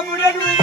என்று